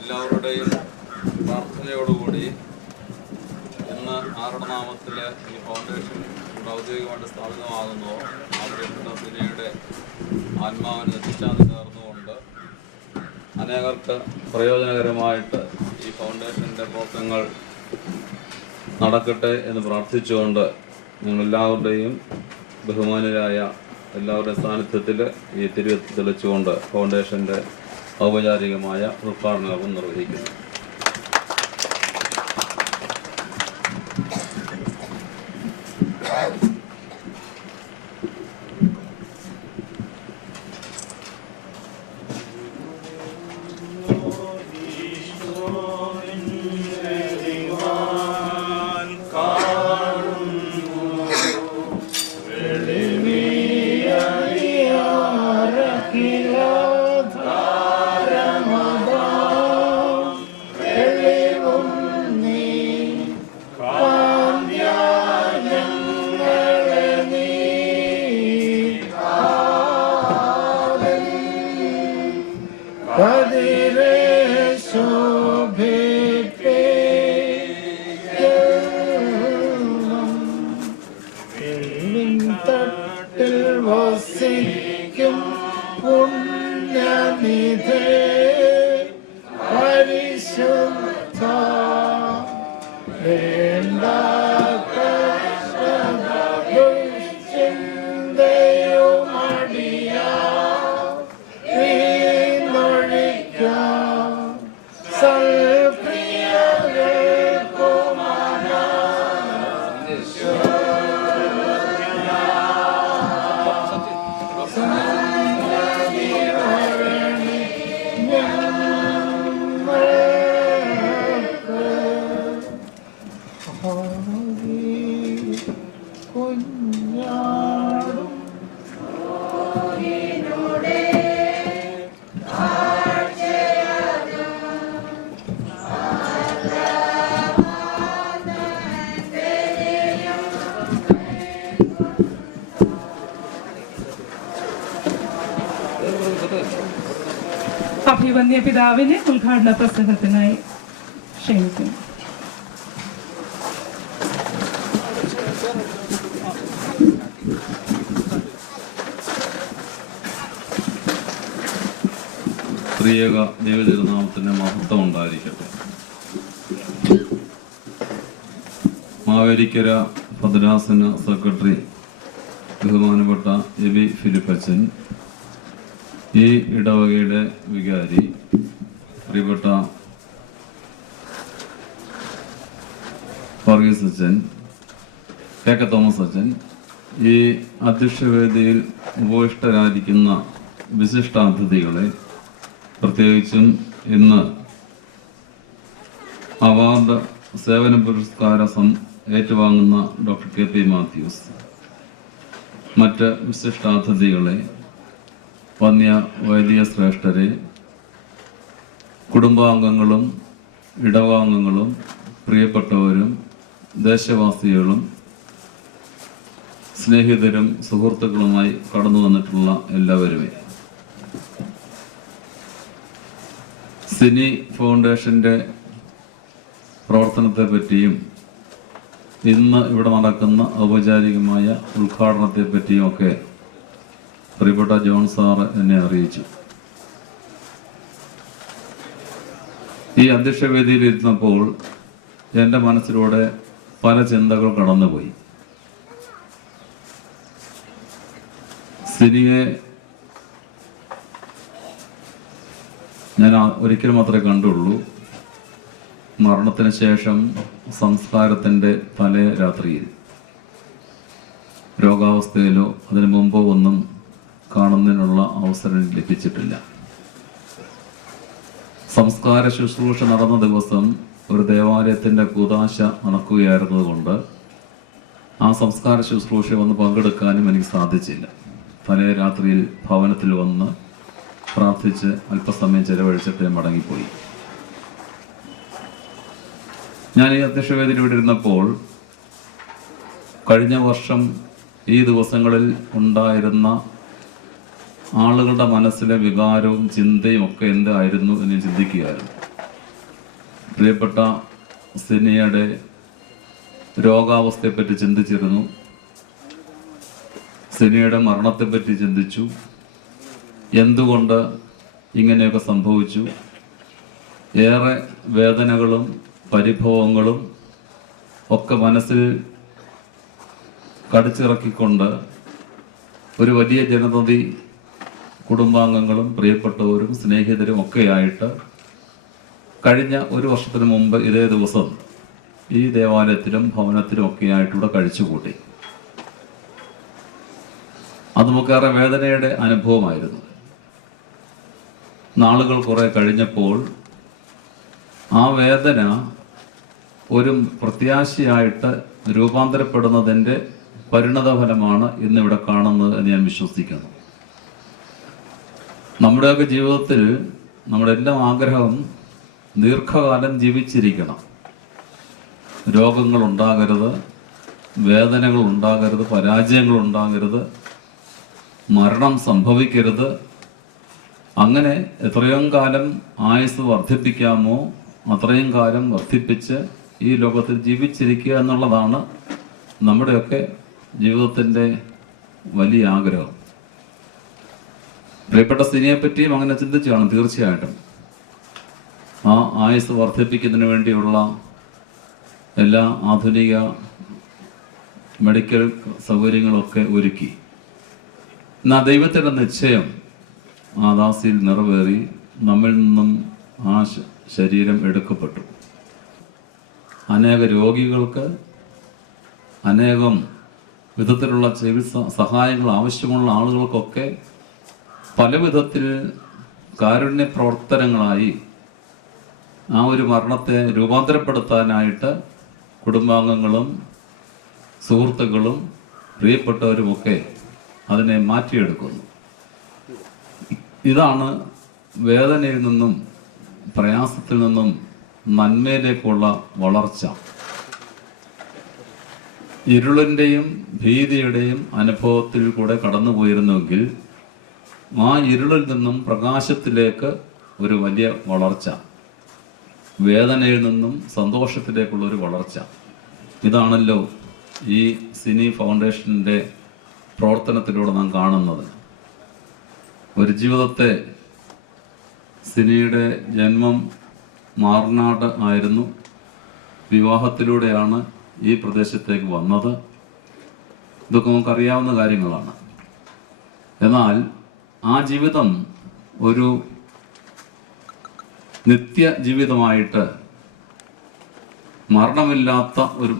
എല്ലാവരുടെയും പ്രാർത്ഥനയോടുകൂടി ഇന്ന് ആരുടെ നാമത്തിൽ ഈ ഫൗണ്ടേഷൻ ഔദ്യോഗികമായിട്ട് സ്ഥാപിതമാകുന്നു ആദ്യപ്പെട്ട സിനിയുടെ ആത്മാവിന് നിത്യശാന്തി നേർന്നുകൊണ്ട് അനേകർക്ക് പ്രയോജനകരമായിട്ട് ഈ ഫൗണ്ടേഷൻ്റെ പ്രവർത്തനങ്ങൾ നടക്കട്ടെ എന്ന് പ്രാർത്ഥിച്ചുകൊണ്ട് ഞങ്ങളെല്ലാവരുടെയും ബഹുമാനരായ എല്ലാവരുടെയും സാന്നിധ്യത്തിൽ ഈ തിരുവെത്തി തെളിച്ചുകൊണ്ട് ഫൗണ്ടേഷൻ്റെ ഔപചാരികമായ ഉദ്ഘാടനം നിർവഹിക്കുന്നു. അഭിവന്യ പിതാവിനെ ഉദ്ഘാടന പ്രസംഗത്തിനായി ക്ഷണിക്കുന്നു. ത്രിയേക ദൈവതിരുനാമത്തിന്റെ മഹത്വം ഉണ്ടായിരിക്കട്ടെ. മാവേലിക്കര ഭദ്രാസന സെക്രട്ടറി ബഹുമാനപ്പെട്ട എബി ഫിലിപ്പച്ചൻ, ഈ ഇടവകയുടെ വികാരി പ്രിയപ്പെട്ട വർഗീസ് അച്ഛൻ, കെ കെ തോമസ് അച്ഛൻ, ഈ അധ്യക്ഷവേദിയിൽ ഉപവിഷ്ടരായിരിക്കുന്ന വിശിഷ്ടാതിഥികളെ, പ്രത്യേകിച്ചും ഇന്ന് അവാർഡ് സേവന പുരസ്കാരം ഏറ്റുവാങ്ങുന്ന ഡോക്ടർ കെ പി മാത്യൂസ്, മറ്റ് വിശിഷ്ടാതിഥികളെ, വന്യ വൈദിക ശ്രേഷ്ഠരെ, കുടുംബാംഗങ്ങളും ഇടവാംഗങ്ങളും പ്രിയപ്പെട്ടവരും ദേശവാസികളും സ്നേഹിതരും സുഹൃത്തുക്കളുമായി കടന്നു വന്നിട്ടുള്ള എല്ലാവരുമേ, സിനി ഫൗണ്ടേഷൻ്റെ പ്രവർത്തനത്തെ പറ്റിയും ഇന്ന് ഇവിടെ നടക്കുന്ന ഔപചാരികമായ ഉദ്ഘാടനത്തെ പറ്റിയും ഒക്കെ പ്രിയപ്പെട്ട ജോൺ സാറ് എന്നെ അറിയിച്ചു. ഈ അധ്യക്ഷവേദിയിലിരുന്നപ്പോൾ എൻ്റെ മനസ്സിലൂടെ പല ചിന്തകൾ കടന്നുപോയി. സിനിയെ ഞാൻ ഒരിക്കൽ മാത്രമേ കണ്ടുള്ളൂ. മരണത്തിന് ശേഷം സംസ്കാരത്തിൻ്റെ തലേ രാത്രിയിൽ, രോഗാവസ്ഥയിലോ അതിനു മുമ്പോ ഒന്നും കാണുന്നതിനുള്ള അവസരം ലഭിച്ചിട്ടില്ല. സംസ്കാര ശുശ്രൂഷ നടന്ന ദിവസം ഒരു ദേവാലയത്തിൻ്റെ കൂദാശ നടക്കുകയായിരുന്നതുകൊണ്ട് ആ സംസ്കാര ശുശ്രൂഷ വന്ന് പങ്കെടുക്കാനും എനിക്ക് സാധിച്ചില്ല. തലേ രാത്രിയിൽ ഭവനത്തിൽ വന്ന് പ്രാർത്ഥിച്ച് അല്പസമയം ചെലവഴിച്ചിട്ട് മടങ്ങിപ്പോയി. ഞാൻ ഈ അധ്യക്ഷവേദിയിൽ ഇവിടെ ഇരുന്നപ്പോൾ കഴിഞ്ഞ വർഷം ഈ ദിവസങ്ങളിൽ ഉണ്ടായിരുന്ന ആളുകളുടെ മനസ്സിലെ വികാരവും ചിന്തയും ഒക്കെ എന്തായിരുന്നു എന്ന് ഞാൻ ചിന്തിക്കുകയായിരുന്നു. പ്രിയപ്പെട്ട സിനിയുടെ രോഗാവസ്ഥയെപ്പറ്റി ചിന്തിച്ചിരുന്നു. സിനിയുടെ മരണത്തെപ്പറ്റി ചിന്തിച്ചു. എന്തുകൊണ്ട് ഇങ്ങനെയൊക്കെ സംഭവിച്ചു? ഏറെ വേദനകളും പരിഭവങ്ങളും ഒക്കെ മനസ്സിൽ കടിച്ചിറക്കിക്കൊണ്ട് ഒരു വലിയ ജനതതി കുടുംബാംഗങ്ങളും പ്രിയപ്പെട്ടവരും സ്നേഹിതരും ഒക്കെയായിട്ട് കഴിഞ്ഞ ഒരു വർഷത്തിന് മുമ്പ് ഇതേ ദിവസം ഈ ദേവാലയത്തിലും ഭവനത്തിലും ഒക്കെയായിട്ട് ഇവിടെ കഴിച്ചുകൂട്ടി. അത് നമുക്കേറെ വേദനയുടെ അനുഭവമായിരുന്നു. നാളുകൾ കുറെ കഴിഞ്ഞപ്പോൾ ആ വേദന ഒരു പ്രത്യാശയായിട്ട് രൂപാന്തരപ്പെടുന്നതിൻ്റെ പരിണതഫലമാണ് ഇന്നിവിടെ കാണുന്നത് എന്ന് ഞാൻ വിശ്വസിക്കുന്നു. നമ്മുടെയൊക്കെ ജീവിതത്തിൽ നമ്മുടെ എല്ലാ ആഗ്രഹം ദീർഘകാലം ജീവിച്ചിരിക്കണം. രോഗങ്ങൾ ഉണ്ടാകരുത്, വേദനകൾ ഉണ്ടാകരുത്, പരാജയങ്ങൾ ഉണ്ടാകരുത്, മരണം സംഭവിക്കരുത്. അങ്ങനെ എത്രയും കാലം ആയുസ് വർദ്ധിപ്പിക്കാമോ അത്രയും കാലം വർദ്ധിപ്പിച്ച് ഈ ലോകത്തിൽ ജീവിച്ചിരിക്കുക എന്നുള്ളതാണ് നമ്മുടെയൊക്കെ ജീവിതത്തിൻ്റെ വലിയ ആഗ്രഹം. പ്രിയപ്പെട്ട സിനിയെപ്പറ്റിയും അങ്ങനെ ചിന്തിച്ചു കാണും തീർച്ചയായിട്ടും. ആ ആയുസ് വർദ്ധിപ്പിക്കുന്നതിന് വേണ്ടിയുള്ള എല്ലാ ആധുനിക മെഡിക്കൽ സൗകര്യങ്ങളൊക്കെ ഒരുക്കി. എന്നാൽ ദൈവത്തിൻ്റെ നിശ്ചയം ആ ദാസിയിൽ നിറവേറി നമ്മിൽ നിന്നും ആ ശരീരം എടുക്കപ്പെട്ടു. അനേക രോഗികൾക്ക് അനേകം വിധത്തിലുള്ള ചികിത്സ സഹായങ്ങൾ ആവശ്യമുള്ള ആളുകൾക്കൊക്കെ പല വിധത്തിൽ കാരുണ്യ പ്രവർത്തനങ്ങളായി ആ ഒരു മരണത്തെ രൂപാന്തരപ്പെടുത്താനായിട്ട് കുടുംബാംഗങ്ങളും സുഹൃത്തുക്കളും പ്രിയപ്പെട്ടവരുമൊക്കെ അതിനെ മാറ്റിയെടുക്കുന്നു. ഇതാണ് വേദനയിൽ നിന്നും പ്രയാസത്തിൽ നിന്നും നന്മയിലേക്കുള്ള വളർച്ച. ഇരുളിൻ്റെയും ഭീതിയുടെയും അനുഭവത്തിൽ കൂടെ കടന്നുപോയിരുന്നുവെങ്കിൽ ആ ഇരുളിൽ നിന്നും പ്രകാശത്തിലേക്ക് ഒരു വലിയ വളർച്ച, വേദനയിൽ നിന്നും സന്തോഷത്തിലേക്കുള്ള ഒരു വളർച്ച. ഇതാണല്ലോ ഈ സിനി ഫൗണ്ടേഷൻ്റെ പ്രവർത്തനത്തിലൂടെ നാം കാണുന്നത്. ഒരു ജീവിതത്തെ, സിനിയുടെ ജന്മം മാർനാട് ആയിരുന്നു. വിവാഹത്തിലൂടെയാണ് ഈ പ്രദേശത്തേക്ക് വന്നത്. ഇതൊക്കെ നമുക്കറിയാവുന്ന കാര്യങ്ങളാണ്. എന്നാൽ ആ ജീവിതം ഒരു നിത്യ ജീവിതമായിട്ട് മരണമില്ലാത്ത ഒരു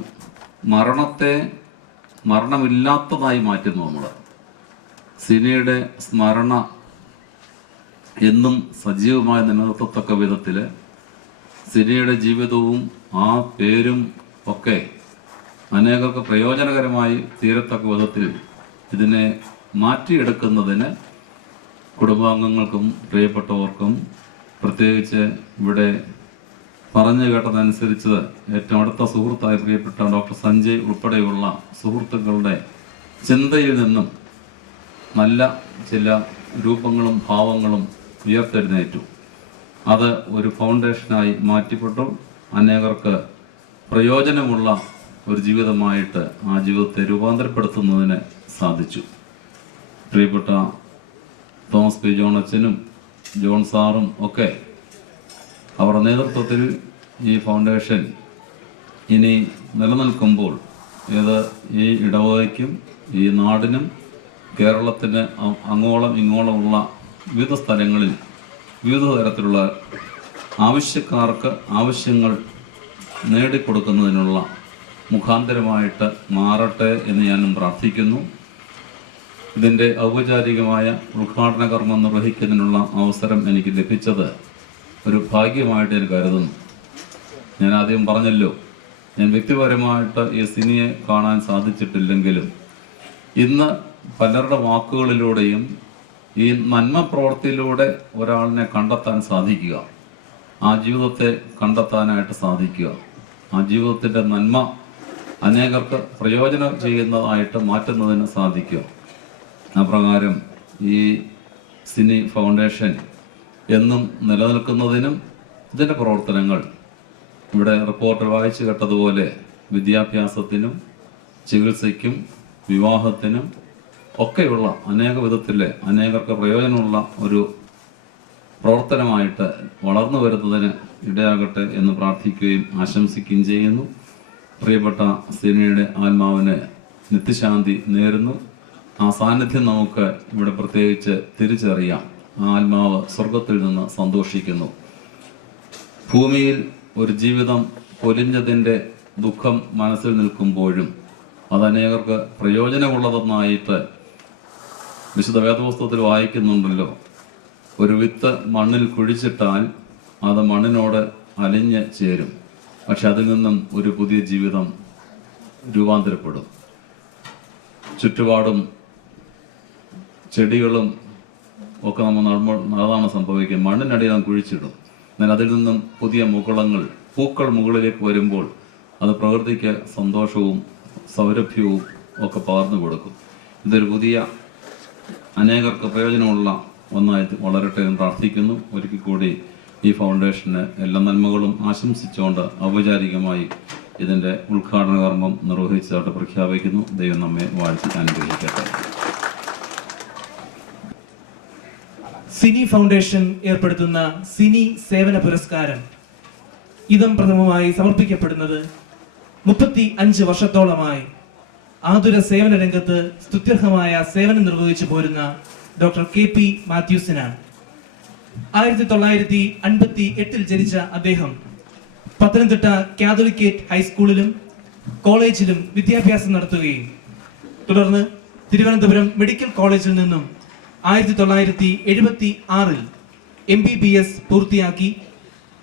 മരണമില്ലാത്തതായി മാറ്റുന്നു നമ്മൾ. സിനിയുടെ സ്മരണ എന്നും സജീവമായി നിലനിർത്തത്തക്ക വിധത്തിൽ സിനിയുടെ ജീവിതവും ആ പേരും ഒക്കെ അനേകർക്ക് പ്രയോജനകരമായി തീരത്തക്ക വിധത്തിൽ ഇതിനെ മാറ്റിയെടുക്കുന്നതിന് കുടുംബാംഗങ്ങൾക്കും പ്രിയപ്പെട്ടവർക്കും, പ്രത്യേകിച്ച് ഇവിടെ പറഞ്ഞു കേട്ടതനുസരിച്ച് ഏറ്റവും അടുത്ത സുഹൃത്തായ പ്രിയപ്പെട്ട ഡോക്ടർ സഞ്ജയ് ഉൾപ്പെടെയുള്ള സുഹൃത്തുക്കളുടെ ചിന്തയിൽ നിന്നും നല്ല ചില രൂപങ്ങളും ഭാവങ്ങളും ഉയർത്തെഴുന്നേറ്റു. അത് ഒരു ഫൗണ്ടേഷനായി മാറ്റിപ്പെട്ടു. അനേകർക്ക് പ്രയോജനമുള്ള ഒരു ജീവിതമായിട്ട് ആ ജീവിതത്തെ രൂപാന്തരപ്പെടുത്തുന്നതിന് സാധിച്ചു. പ്രിയപ്പെട്ട തോമസ് പി ജോൺ അച്ഛനും ജോൺ സാറും ഒക്കെ അവരുടെ നേതൃത്വത്തിൽ ഈ ഫൗണ്ടേഷൻ ഇനി നിലനിൽക്കുമ്പോൾ ഇത് ഈ ഇടവകയ്ക്കും ഈ നാടിനും കേരളത്തിന് അങ്ങോളം ഇങ്ങോളമുള്ള വിവിധ സ്ഥലങ്ങളിൽ വിവിധ തരത്തിലുള്ള ആവശ്യക്കാർക്ക് ആവശ്യങ്ങൾ നേടിക്കൊടുക്കുന്നതിനുള്ള മുഖാന്തരമായിട്ട് മാറട്ടെ എന്ന് ഞാനും പ്രാർത്ഥിക്കുന്നു. ഇതിൻ്റെ ഔപചാരികമായ ഉദ്ഘാടന കർമ്മം നിർവഹിക്കുന്നതിനുള്ള അവസരം എനിക്ക് ലഭിച്ചത് ഒരു ഭാഗ്യമായിട്ട് ഞാൻ കരുതുന്നു. ഞാൻ ആദ്യം പറഞ്ഞല്ലോ, ഞാൻ വ്യക്തിപരമായിട്ട് ഈ സിനിയെ കാണാൻ സാധിച്ചിട്ടില്ലെങ്കിലും ഇന്ന് പലരുടെ വാക്കുകളിലൂടെയും ഈ നന്മ പ്രവൃത്തിയിലൂടെ ഒരാളിനെ കണ്ടെത്താൻ സാധിക്കുക, ആ ജീവിതത്തെ കണ്ടെത്താനായിട്ട് സാധിക്കുക, ആ ജീവിതത്തിൻ്റെ നന്മ അനേകർക്ക് പ്രയോജനം ചെയ്യുന്നതായിട്ട് മാറ്റുന്നതിന് സാധിക്കും. അപ്രകാരം ഈ സിനി ഫൗണ്ടേഷൻ എന്നും നിലനിൽക്കുന്നതിനും ഇതിൻ്റെ പ്രവർത്തനങ്ങൾ ഇവിടെ റിപ്പോർട്ട് വായിച്ചു കേട്ടതുപോലെ വിദ്യാഭ്യാസത്തിനും ചികിത്സയ്ക്കും വിവാഹത്തിനും ഒക്കെയുള്ള അനേക വിധത്തിലെ അനേകർക്ക് പ്രയോജനമുള്ള ഒരു പ്രവർത്തനമായിട്ട് വളർന്നു വരുന്നതിന് ഇടയാകട്ടെ എന്ന് പ്രാർത്ഥിക്കുകയും ആശംസിക്കുകയും ചെയ്യുന്നു. പ്രിയപ്പെട്ട സിനിയുടെ ആത്മാവിന് നിത്യശാന്തി നേരുന്നു. ആ സാന്നിധ്യം നമുക്ക് ഇവിടെ പ്രത്യേകിച്ച് തിരിച്ചറിയാം. ആ ആത്മാവ് സ്വർഗത്തിൽ നിന്ന് സന്തോഷിക്കുന്നു. ഭൂമിയിൽ ഒരു ജീവിതം പൊലിഞ്ഞതിൻ്റെ ദുഃഖം മനസ്സിൽ നിൽക്കുമ്പോഴും അത് അനേകർക്ക് പ്രയോജനമുള്ളതെന്നായിട്ട് വിശുദ്ധ വേദപുസ്തകത്തിൽ വായിക്കുന്നുണ്ടല്ലോ. ഒരു വിത്ത് മണ്ണിൽ കുഴിച്ചിട്ടാൽ അത് മണ്ണിനോട് അലിഞ്ഞ് ചേരും, പക്ഷെ അതിൽ നിന്നും ഒരു പുതിയ ജീവിതം രൂപാന്തരപ്പെടും. ചുറ്റുപാടും ചെടികളും ഒക്കെ നമ്മൾ അതാണ് സംഭവിക്കുക. മണ്ണിനടിയിൽ നാം കുഴിച്ചിടും, എന്നാൽ അതിൽ നിന്നും പുതിയ പൂക്കൾ മുകളിലേക്ക് വരുമ്പോൾ അത് പ്രകൃതിക്ക് സന്തോഷവും സൗരഭ്യവും ഒക്കെ പകർന്നു കൊടുക്കും. ഇതൊരു പുതിയ അനേകർക്ക് പ്രയോജനമുള്ള ഒന്നായിട്ട് വളരട്ടെ എന്ന് പ്രാർത്ഥിക്കുന്നു. ഒരിക്കൽ കൂടി ഈ ഫൗണ്ടേഷന് എല്ലാ നന്മകളും ആശംസിച്ചുകൊണ്ട് ഔപചാരികമായി ഇതിൻ്റെ ഉദ്ഘാടന കർമ്മം നിർവഹിച്ചതായിട്ട് പ്രഖ്യാപിക്കുന്നു. ദൈവം നമ്മെ വാഴ്ത്തി അനുഗ്രഹിക്കട്ടെ. സിനി ഫൗണ്ടേഷൻ ഏർപ്പെടുത്തുന്ന സിനി സേവന പുരസ്കാരം ഇതം പ്രഥമമായി സമർപ്പിക്കപ്പെടുന്നത് 35 വർഷത്തോളമായി ആതുര സേവന രംഗത്ത് സ്തുത്യർഹമായ സേവനം നിർവഹിച്ചു പോരുന്ന ഡോക്ടർ KP മാത്യൂസിനാണ്. 1958 ജനിച്ച അദ്ദേഹം പത്തനംതിട്ട കാതോലിക്കേറ്റ് ഹൈസ്കൂളിലും കോളേജിലും വിദ്യാഭ്യാസം നടത്തുകയും തുടർന്ന് തിരുവനന്തപുരം മെഡിക്കൽ കോളേജിൽ നിന്നും 1976 MBBS പൂർത്തിയാക്കി.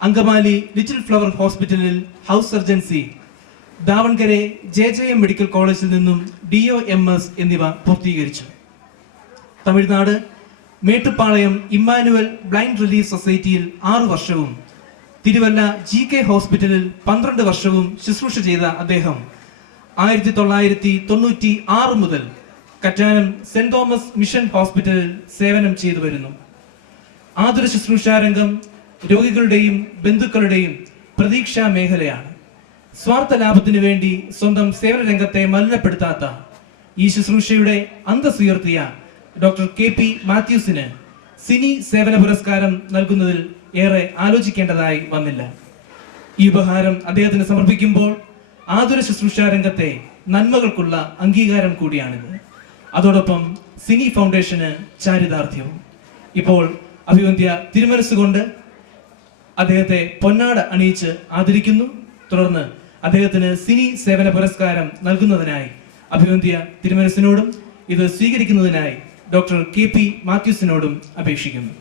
അങ്കമാലി ലിറ്റിൽ ഫ്ലവർ ഹോസ്പിറ്റലിൽ house surgency, Davangere JJM medical കോളേജിൽ നിന്നും DOMS എന്നിവ പൂർത്തീകരിച്ചു. Tamil Nadu Mettupalayam Emmanuel blind relief സൊസൈറ്റിയിൽ 6 വർഷവും തിരുവല്ല GK ഹോസ്പിറ്റലിൽ 12 വർഷവും ശുശ്രൂഷ ചെയ്ത അദ്ദേഹം 1996 മുതൽ കറ്റാനം സെന്റ് തോമസ് മിഷൻ ഹോസ്പിറ്റലിൽ സേവനം ചെയ്തു വരുന്നു. ആതുര ശുശ്രൂഷാ രംഗം രോഗികളുടെയും ബന്ധുക്കളുടെയും പ്രതീക്ഷാ മേഖലയാണ്. സ്വാർത്ഥ ലാഭത്തിനു വേണ്ടി സ്വന്തം സേവന രംഗത്തെ മലിനപ്പെടുത്താത്ത ഈ ശുശ്രൂഷയുടെ അന്തസ്സുയർത്തിയ ഡോക്ടർ KP മാത്യൂസിന് സിനി സേവന പുരസ്കാരം നൽകുന്നതിൽ ഏറെ ആലോചിക്കേണ്ടതായി വന്നില്ല. ഈ ഉപഹാരം അദ്ദേഹത്തിന് സമർപ്പിക്കുമ്പോൾ ആതുര ശുശ്രൂഷാ രംഗത്തെ നന്മകൾക്കുള്ള അംഗീകാരം കൂടിയാണിത്. അതോടൊപ്പം സിനി ഫൗണ്ടേഷന് ചാരിതാർത്ഥ്യവും. ഇപ്പോൾ അഭിവന്ദ്യ തിരുമനസ്സുകൊണ്ട് അദ്ദേഹത്തെ പൊന്നാട അണിയിച്ച് ആദരിക്കുന്നു. തുടർന്ന് അദ്ദേഹത്തിന് സിനി സേവന പുരസ്കാരം നൽകുന്നതിനായി അഭിവന്ദ്യ തിരുമനസ്സിനോടും ഇത് സ്വീകരിക്കുന്നതിനായി ഡോക്ടർ KP മാത്യൂസിനോടും അപേക്ഷിക്കുന്നു.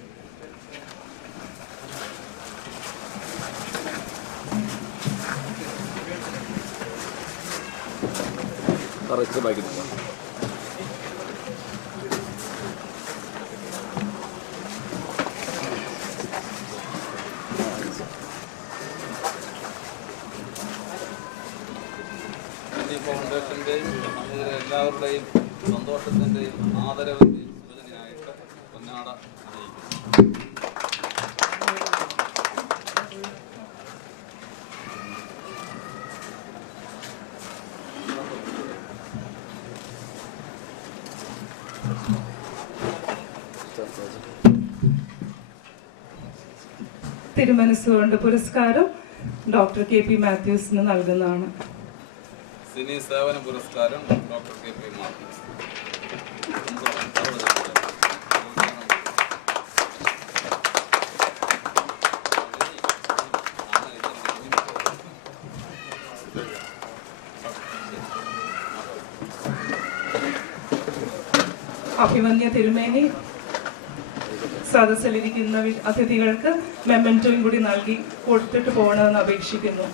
ഫൗണ്ടേഷന്റെയും എല്ലാവരുടെയും സന്തോഷത്തിന്റെയും ആദരവിന്റെയും സൂചനയായിട്ട് പൊന്നാട അറിയിക്കുന്നു. തിരുമനസ്സുകൊണ്ട് പുരസ്കാരം ഡോക്ടർ KP മാത്യൂസിന് നൽകുന്നതാണ്. സിനി സേവന പുരസ്കാരം ഡോക്ടർ KP മാത്യൂസ്. അഭിമന്യ തിരുമേനി സദസ്സിലിരിക്കുന്ന അതിഥികൾക്ക് മെമ്മന്റോയും കൂടി നൽകി കൊടുത്തിട്ട് പോകണമെന്ന് അപേക്ഷിക്കുന്നു.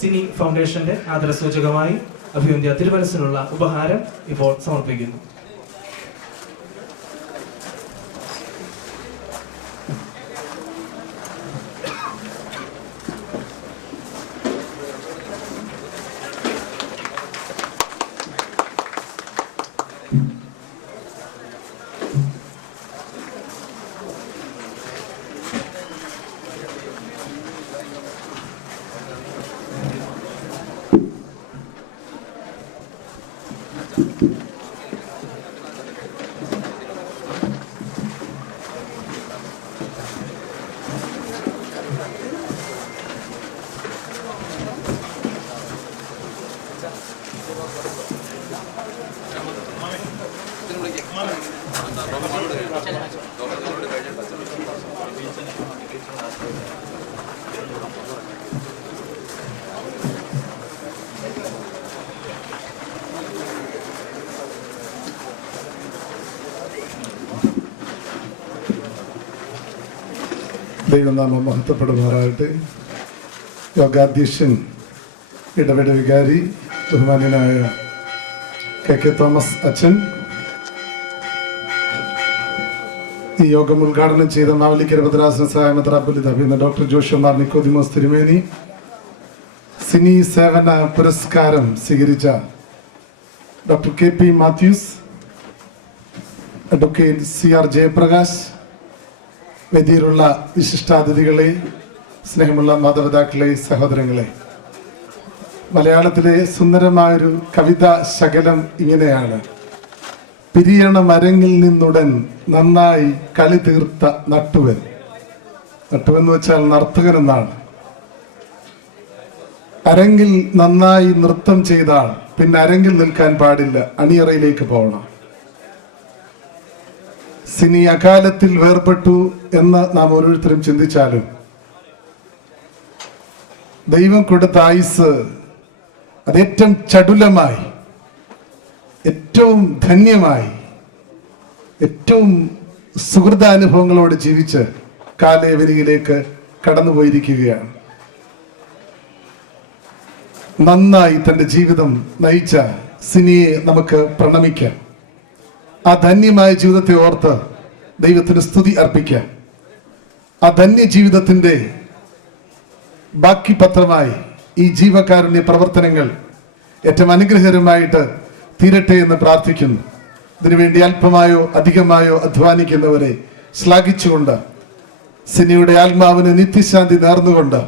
സിനി ഫൗണ്ടേഷന്റെ ആദരസൂചകമായി അഭിവന്ദ്യ തിരുമനസിനുള്ള ഉപഹാരം ഇപ്പോൾ സമർപ്പിക്കുന്നു. ദൈവനാമം മഹത്വപ്പെടുമാറാകട്ടെ. യോഗാധ്യക്ഷൻ ഇടപെട വികാരി ബഹുമാന്യനായ കെ തോമസ് അച്ഛൻ, ഈ യോഗം ഉദ്ഘാടനം ചെയ്ത മാവലിക്കര ഭദ്രാസന സഹായ മെത്രാപ്പൊലീത്ത ഡോക്ടർ ജോഷുമാർ നിക്കോദിമോസ് തിരുമേനി, സിനി സേവന പുരസ്കാരം സ്വീകരിച്ച doctor KP Mathews, advocate CR Jayaprakash, വേദിയിലുള്ള വിശിഷ്ടാതിഥികളെ, സ്നേഹമുള്ള മാതാപിതാക്കളെ, സഹോദരങ്ങളെ, മലയാളത്തിലെ സുന്ദരമായൊരു കവിതാ ശകലം ഇങ്ങനെയാണ്: പിരിയണ മരങ്ങിൽ നിന്നുടൻ നന്നായി കളി തീർത്ത നട്ടുവൻ. നട്ടുവെന്ന് വെച്ചാൽ നർത്തകൻ എന്നാണ്. അരങ്ങിൽ നന്നായി നൃത്തം ചെയ്താൽ പിന്നെ അരങ്ങിൽ നിൽക്കാൻ പാടില്ല, അണിയറയിലേക്ക് പോകണം. സിനി അകാലത്തിൽ വേർപെട്ടു എന്ന് നാം ഓരോരുത്തരും ചിന്തിച്ചാലും ദൈവം കൊടുത്ത ആയുസ് അത് ഏറ്റവും ചടുലമായി, ഏറ്റവും ധന്യമായി, ഏറ്റവും സുഹൃതാനുഭവങ്ങളോട് ജീവിച്ച് കാലേവനിയിലേക്ക് കടന്നുപോയിരിക്കുകയാണ്. നന്നായി തന്റെ ജീവിതം നയിച്ച സിനിയെ നമുക്ക് പ്രണമിക്കാം. ആ ധന്യമായ ജീവിതത്തെ ഓർത്ത് ദൈവത്തിന് സ്തുതി അർപ്പിക്കാം. ആ ധന്യ ജീവിതത്തിന്റെ ബാക്കി പത്രമായി ഈ ജീവകാരുണ്യ പ്രവർത്തനങ്ങൾ ഏറ്റവും അനുഗ്രഹകരമായിട്ട് തീരട്ടെ എന്ന് പ്രാർത്ഥിക്കുന്നു. ഇതിനുവേണ്ടി അല്പമായോ അധികമായോ അധ്വാനിക്കുന്നവരെ ശ്ലാഘിച്ചുകൊണ്ട്, സിനിയുടെ ആത്മാവിന് നിത്യശാന്തി നേർന്നുകൊണ്ട്,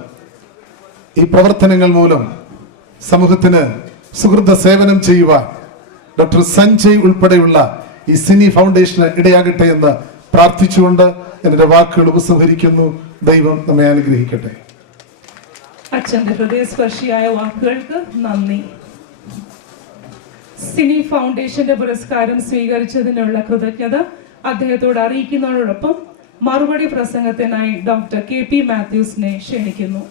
ഈ പ്രവർത്തനങ്ങൾ മൂലം സമൂഹത്തിന് സുഹൃത സേവനം ചെയ്യുവാൻ ഡോക്ടർ സഞ്ജയ് ഉൾപ്പെടെയുള്ള ഈ സിനി ഫൗണ്ടേഷന് ഇടയാകട്ടെ എന്ന് പ്രാർത്ഥിച്ചുകൊണ്ട് എന്റെ വാക്കുകൾ ഉപസംഹരിക്കുന്നു. ദൈവം നമ്മെ അനുഗ്രഹിക്കട്ടെ. അച്ഛന്റെ ഹൃദയസ്പർശിയായ വാക്കുകൾക്ക് നന്ദി. സിനി ഫൗണ്ടേഷന്റെ പുരസ്കാരം സ്വീകരിച്ചതിനുള്ള കൃതജ്ഞത അദ്ദേഹത്തോട് അറിയിക്കുന്നതോടൊപ്പം മറുപടി പ്രസംഗത്തിനായി ഡോക്ടർ KP മാത്യൂസിനെ ക്ഷണിക്കുന്നു.